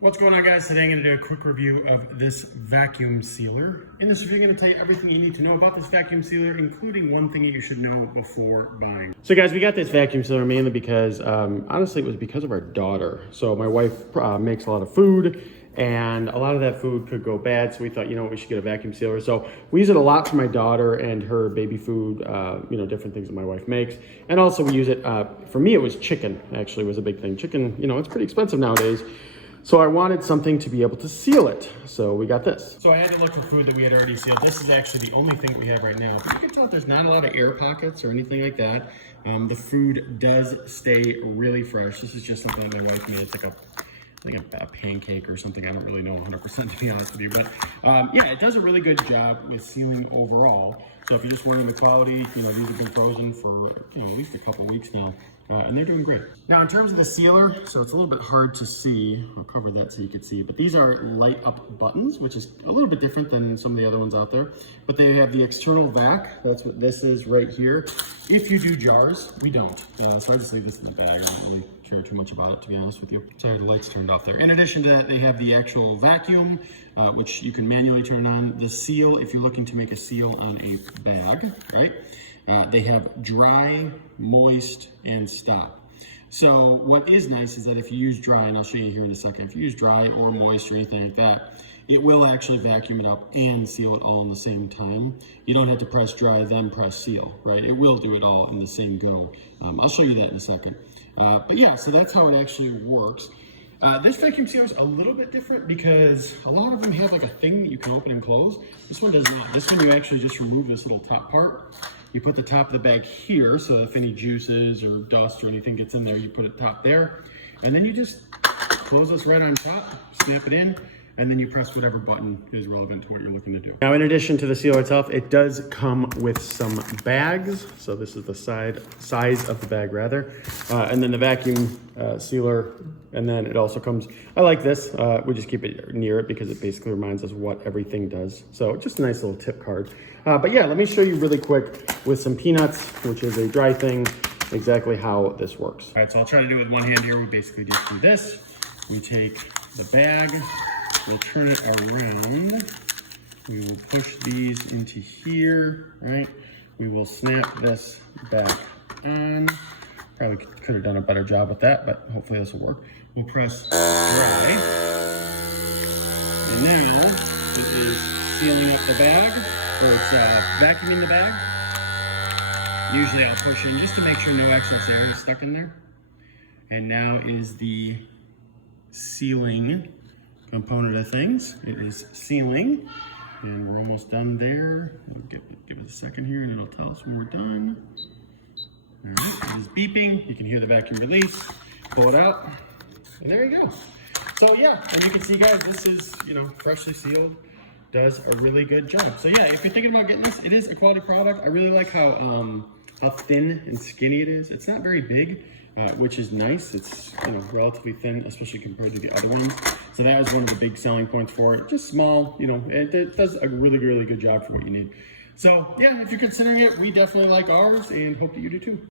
What's going on, guys? Today I'm going to do a quick review of this vacuum sealer. In this review, I'm going to tell you everything you need to know about this vacuum sealer, including one thing that you should know before buying. So guys, we got this vacuum sealer mainly because, honestly, it was because of our daughter. So my wife makes a lot of food, and a lot of that food could go bad. So we thought, you know what, we should get a vacuum sealer. So we use it a lot for my daughter and her baby food, different things that my wife makes. And also we use it, for me, it was chicken, actually was a big thing. Chicken, it's pretty expensive nowadays. So I wanted something to be able to seal it. So we got this. So I had to look for food that we had already sealed. This is actually the only thing that we have right now. But you can tell there's not a lot of air pockets or anything like that. The food does stay really fresh. This is just something that my wife made. It's like a pancake or something. I don't really know 100% to be honest with you. But yeah, it does a really good job with sealing overall. So if you're just wondering the quality, these have been frozen for at least a couple of weeks now. And they're doing great. Now in terms of the sealer, so it's a little bit hard to see. I'll cover that so you can see, but these are light up buttons, which is a little bit different than some of the other ones out there. But they have the external vac. That's what this is right here. If you do jars, we don't. So I just leave this in the bag. I don't really care too much about it, to be honest with you. Sorry, the light's turned off there. In addition to that, they have the actual vacuum, which you can manually turn on. The seal, if you're looking to make a seal on a bag, right? They have dry, moist, and stop. So what is nice is that if you use dry, and I'll show you here in a second, if you use dry or moist or anything like that, it will actually vacuum it up and seal it all in the same time. You don't have to press dry, then press seal, right? It will do it all in the same go. I'll show you that in a second. But yeah, so that's how it actually works. This vacuum sealer is a little bit different because a lot of them have like a thing that you can open and close. This one does not. This one you actually just remove this little top part. You put the top of the bag here, so if any juices or dust or anything gets in there, you put it top there. And then you just close this right on top, snap it in, and then you press whatever button is relevant to what you're looking to do. Now, in addition to the sealer itself, it does come with some bags. So this is the size of the bag rather. And then the vacuum sealer, and then it also comes, I like this, we just keep it near it because it basically reminds us what everything does. So just a nice little tip card. But yeah, let me show you really quick with some peanuts, which is a dry thing, exactly how this works. All right, so I'll try to do it with one hand here. We basically just do this. We take the bag, we'll turn it around. We will push these into here, right? We will snap this back on. Probably could have done a better job with that, but hopefully this will work. We'll press dry. And now it is sealing up the bag, or it's vacuuming the bag. Usually I'll push in just to make sure no excess air is stuck in there. And now is the sealing component of things. It is sealing, and we're almost done there. We'll give it a second here, and it'll tell us when we're done. All right, it is beeping. You can hear the vacuum release. Pull it out, and there you go. So yeah, and you can see, guys, this is freshly sealed. Does a really good job. So yeah, if you're thinking about getting this, it is a quality product. I really like how thin and skinny it is. It's not very big, which is nice. It's relatively thin, especially compared to the other ones. So that was one of the big selling points for it. Just small, it does a really, really good job for what you need. So yeah, if you're considering it, we definitely like ours and hope that you do too.